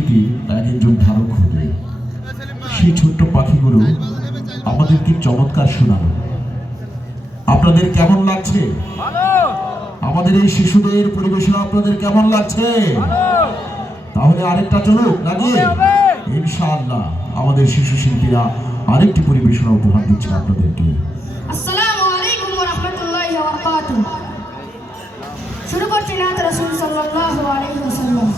সংস্কৃতির এক একজন ধারক হবে। সেই ছোট্ট পাখিগুলো আমাদেরকে চমৎকার শোনালো। আপনাদের কেমন লাগছে? আমাদের এই শিশুদের পরিবেশনা আপনাদের কেমন লাগছে? তাহলে আরেকটা চলুক নাকি? ইনশাআল্লাহ আমাদের শিশু শিল্পীরা আরেকটি পরিবেশনা উপহার দিচ্ছে আপনাদেরকে। আসসালামু আলাইকুম ওয়া রাহমাতুল্লাহি ওয়া বারাকাতুহু। শুরু করছি নাত রাসূল সাল্লাল্লাহু আলাইহি ওয়াসাল্লাম।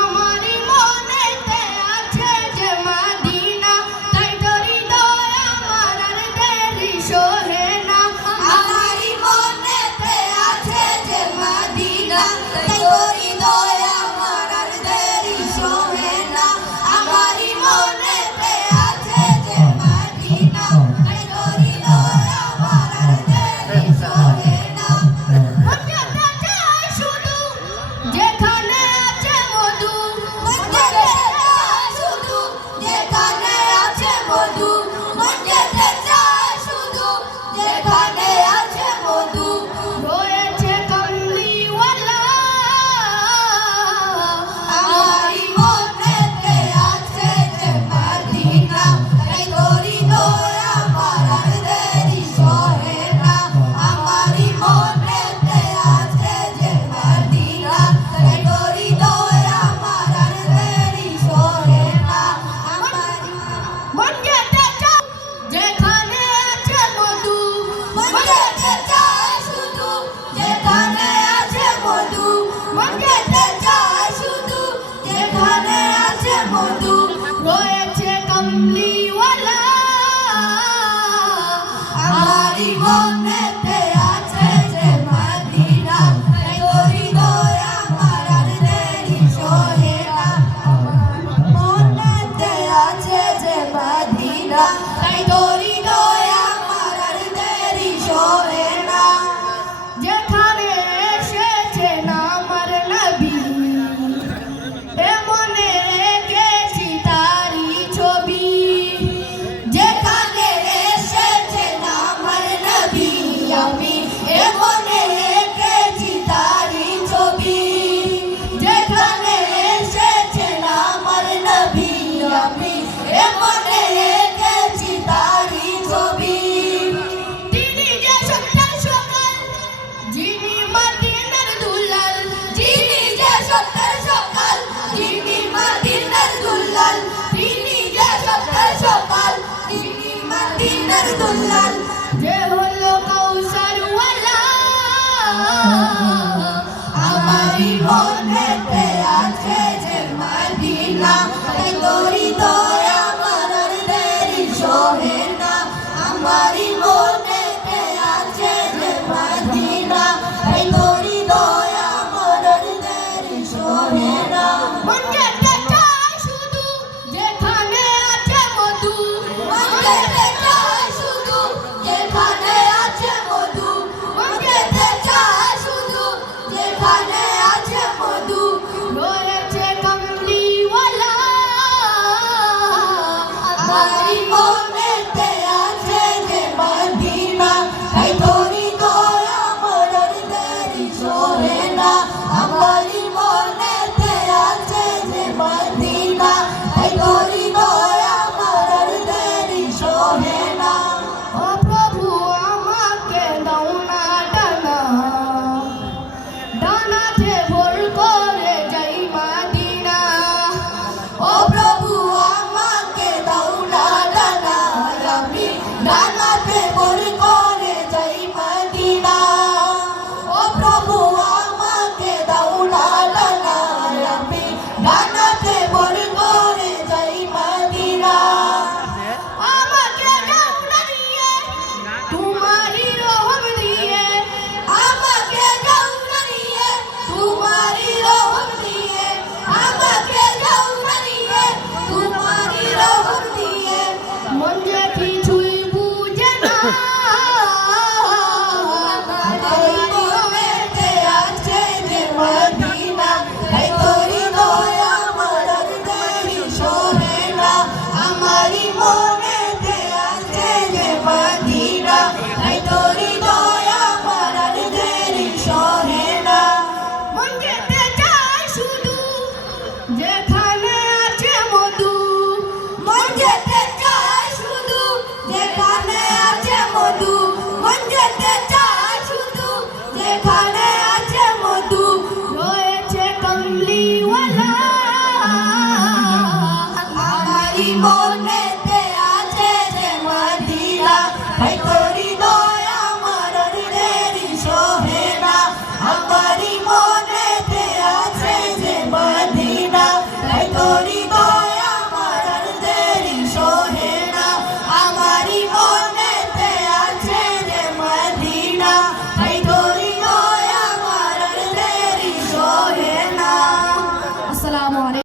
আমারই মনেতে আছে যে মদিনা, তাই তো হৃদয় আমার আর দেরি সহে না। আমারই মনেতে আছে যে মদিনা, তাই তো হৃদয় আমার আর দেরি সহে না। আমারই মনেতে আছে যে মদিনা, তাই তো হৃদয় আমার আর দেরি সহে না। মদিনা চাই শুধু যেখানে আছে মধু, মদিনা চাই শুধু যেখানে আছে মধু, মদিনা চাই শুধু যেখানে আছে মধু। রয়েছে কামলিওয়ালা, আমারই মনেতে আছে যে মদিনা, তাই তো হৃদয় আমার আর দেরি সহে না। আমারই মনেতে আছে যে মদিনা, তাই তো হৃদয় আমার আর দেরি সহে না। মদিনা চাই যেখানে আছে মধু, মদিনা চাই শুধু যেখানে আছে মধু, মদিনা চাই শুধু যেখানে আছে মধু। রয়েছে কামলিওয়ালা, আমারই মনেতে আছে যে মদিনা, তাই তো হৃদয় আমার আর দেরি সহে না। মনেতে আছে যে মদিনা, তাই তো হৃদয় আমার আর দেরি সহে না। যেখানে এসেছেন আমার নবী, এমনে রেখেছি তারই ছবি। যেখানে এসেছেন আমার নবী, আমি এমনে রেখেছি তারই ছবি। যেখানে এসেছেন আমার নবী, আমি এমনে রেখেছি তারই ছবি। তিনি যে সত্যের সকাল, যিনি মদিনার দুলাল, যিনি যে সত্যের সকাল, যিনি মদিনার দুলাল, তিনি যে সত্যের সকাল, যিনি মদিনার দুলাল। যে হলো কাউসারওয়ালা, আমারই মনেতে আছে যে মদিনা, তাই তো হৃদয় আমার আর দেরি সহে না। আমারই মনেতে আছে যে মদিনা, তাই তো হৃদয় আমার আর দেরি সহে না। মদিনা চাই শুধু যেখানে আছে মধু, মদিনা চাই শুধু যেখানে আছে মধু, মদিনা চাই শুধু যেখানে আছে মধু। রয়েছে কামলিওয়ালা, আমারই মনেতে আছে যে মদিনা, তাই তো হৃদয় আমার আর দেরি সহে না। আমারই মনেতে আছে যে যে